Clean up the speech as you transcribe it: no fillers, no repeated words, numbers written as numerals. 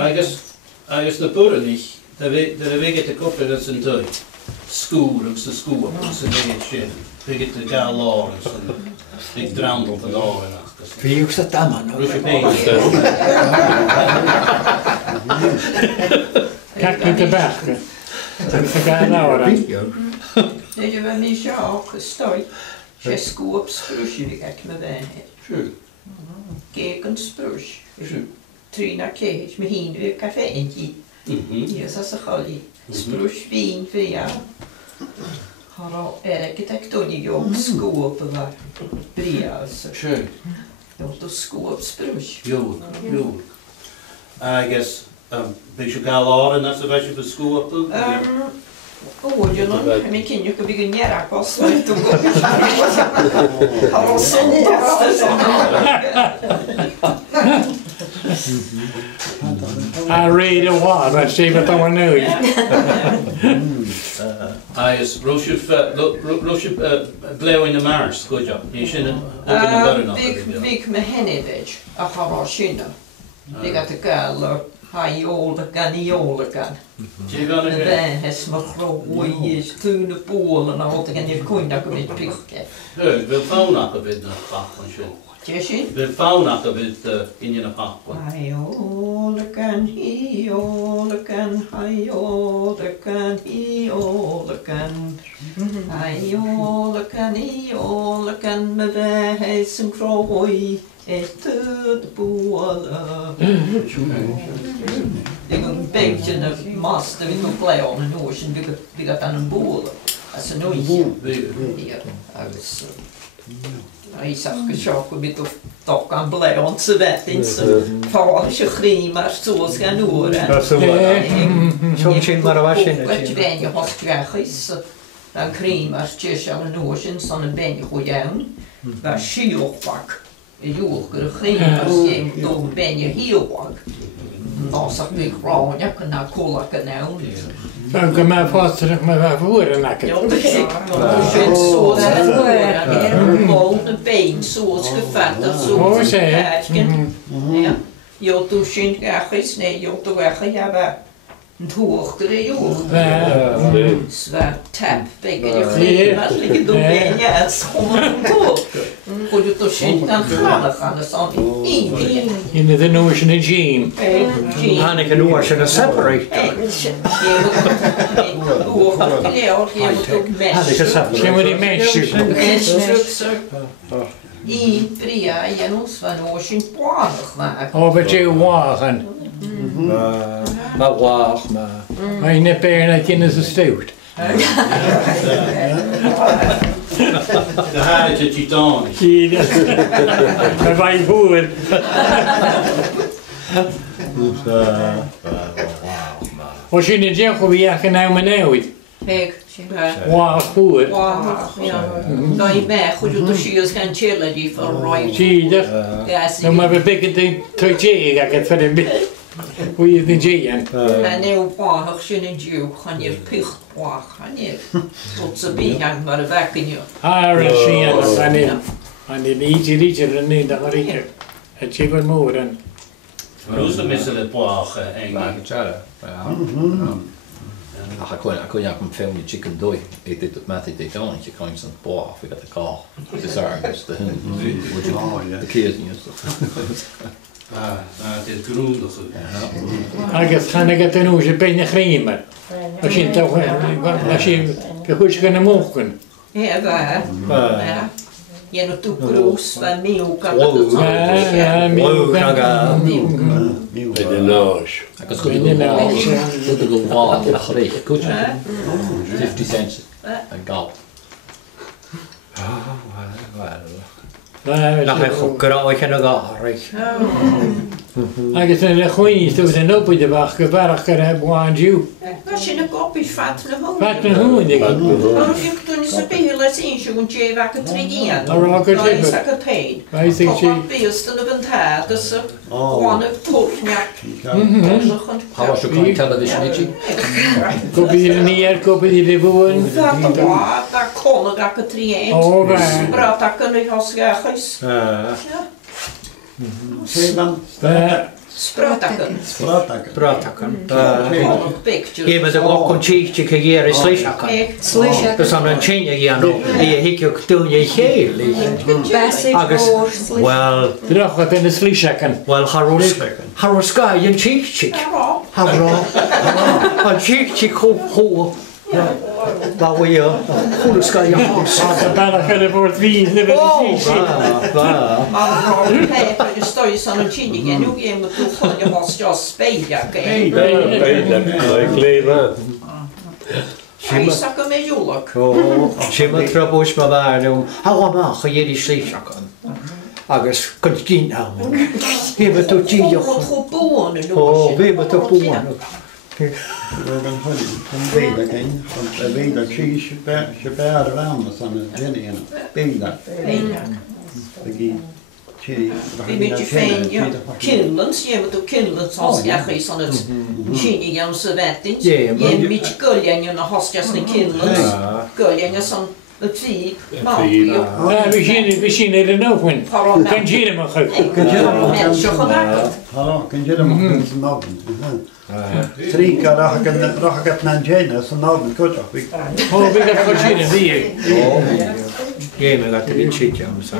agus na bwrdd ni, dyna fe gyda gwpl yn sy'n dweud, sgwr ag sy'n sgwr ag sy'n dweud sy'n, fe gyda gael lor ag sy'n big drandl yn lor yna. Fi yw sy'n daman. Rwy'n sy'n pein. Kijk met de berg. Dat is gaan nou aan. Nee, je bent niet zo gestoord. Je scoop spruisje, ik heb me bij. Kijk een spruis. Trina kees, me heen weer café eentje. Hier is als een golie. Spruis wien voor jou. Har arkitektonie jobb scoop var bria alltså. Schön. Jo, då scoop spruis. Jo. I guess, bys you gael lor yn as y feisio fy sgwp? Je nog, mijn kindje kan beginnen jaren pas, maar toen kom ik al zondags. I read a lot, I see what I know. Is Roosje blew in de mars, goed ja. Je zit ook in de burn nog. Ik me hennevich, ach har skinna. Ik had de gaal, hij olde kan, die olde kan. De wijs me groot is, toen polen, en altijd kan je koeien kom ik pikken. Hé, wil fauna een beetje naar pakken, zo. Tjesje? Wil fauna een beetje in je naar pakken. Hij olde kan, hij olde kan, hij olde kan, hij olde kan. Hij olde kan, hij olde kan, me wijs een groot. De polen. Ik een beetje een mast, we doen play on een ocean, we gaan aan een boel. Als een nooitje. Hier, dus. Ik zag geschokt met de toch aan play on ze wet in zijn valse griem, maar zoals gaan horen. Dat is zo wat. Zo'n zin maar was je net. Je ben je als krijg is, dan griem als je aan een ocean, dan ben je goed aan. Waar schiopak. Jo, geen als je dan ben je heel lang. Dan zag ik gewoon, ja, kan nou cola kanaal. Dan kan mij vast terug maar voeren nakken. Ja, dat is zoals het gewoon een been, zoals gevat, zoals een paardje. Ja, je doet geen ergens, nee, je doet weg, ja, maar het hoogte, joh. Zwaar tap, weet je, geen wat liggen doen, ben je, het is gewoon een hoogte. Goed, je doet geen dan gaan, dat is al niet. In de notion of gene. Hanneke notion of separate. Zijn we die mensen? I Bria, je ons van ocean poalig maken. Oh, wat je wagen. Maar waag, maar. Maar je net per dat je in de stoot. De haar is het titan. Zie dat? Dat wij voeren. Als je niet zegt hoe je nou maar nooit. Kijk, Waag voer. ja. Dan je bij, goed, je dossiers gaan chillen die van Roy. Zie dat? Dan maar we pikken de tweetje, ik het verder bij. Hoe je het niet zien. En nu waag, als je niet doet, gaan je picht waag, gaan je tot ze binnen, maar weg in je. Ah, zie je, en die ietsje er niet, dat maar ik. Het zie wat mooi dan. Maar hoe is het met z'n poagen? Maar ik zei dat. Ik kon ja een film met chicken doy. Ik deed het met die dan, je kan eens een poa af, ik had de kaal. Het is daar, dus de keertje is het is groenlig. Ik ga ik het dan hoe ze bijna griemen. Als je toch, als je goed kunnen mogen. Ja, waar? Ja. Je hebt ook kroes van meeuw kan dat het zo. Ja, meeuw kan. bij de neus. Ik had goed een goed waal, gereed, goed. 50 cents een kaal. Dan heb je krauwtje nog aardig. Als je een goeie stoot en op de wacht, gewerkt hebben aan jou. Als je een kopje vat van de hoen. Wat een hoen, denk ik. Als je toen ze spelen zien, zo'n tje wat het regeert. Dan is dat het heen. Wij zeggen Op beesten op een taart, dus ze gewoon een potjak. How was je television, niet? Koop je er niet, koop je de boeren. Dat kon ik het regeert. Oh, waar. Maar dat kan ik als graag is. Spratakan. Bratakan. Picture. Ie mae dy gokon chichi ka gier I slishakan. Dys am yn chynnu giano. Ie hicio cdwn I cheil. Agus, wel... Drach at yn y slishakan. Wel, harwsga yn chichi. Harro. A chichi ho. Da wy o. Hwrwsga yn harwsga. A bara chyr y bwrdd fi. O, va. Mae'n peth yn ystod yn chynnig yn nhw gen nhw dwi'n yn hostio speiliag. Isaac yn meddwlog. Sy'n mynd trabwys ma fair nhw. Hawa ma, chyir I slishakan. Agus, gynt gyn am. Ie, mae to gydioch. Chw bwyn yn nhw. O, fe mae to bwyn. Roedd yn hynny, yn beidag ein, ond y beidag si bær fam o sam yn hynny yn beidag. Ag I ti... Vi mynd I ffein, ja. Kinlands, je moet ook Kinlands als ergens aan het Chini aan zijn wettings. Je moet gullen aan de hostjes in Kinlands. Gullen aan zo'n tvib. We zien er een oven. Kan je hem nog goed? Mensen gemaakt. Hallo, kan je hem nog eens nabben? Trika rahagat nanjena, så nabben kutach. Oh, we gaan voor zien, wie? Ie, mae gata fi'n chitio am san.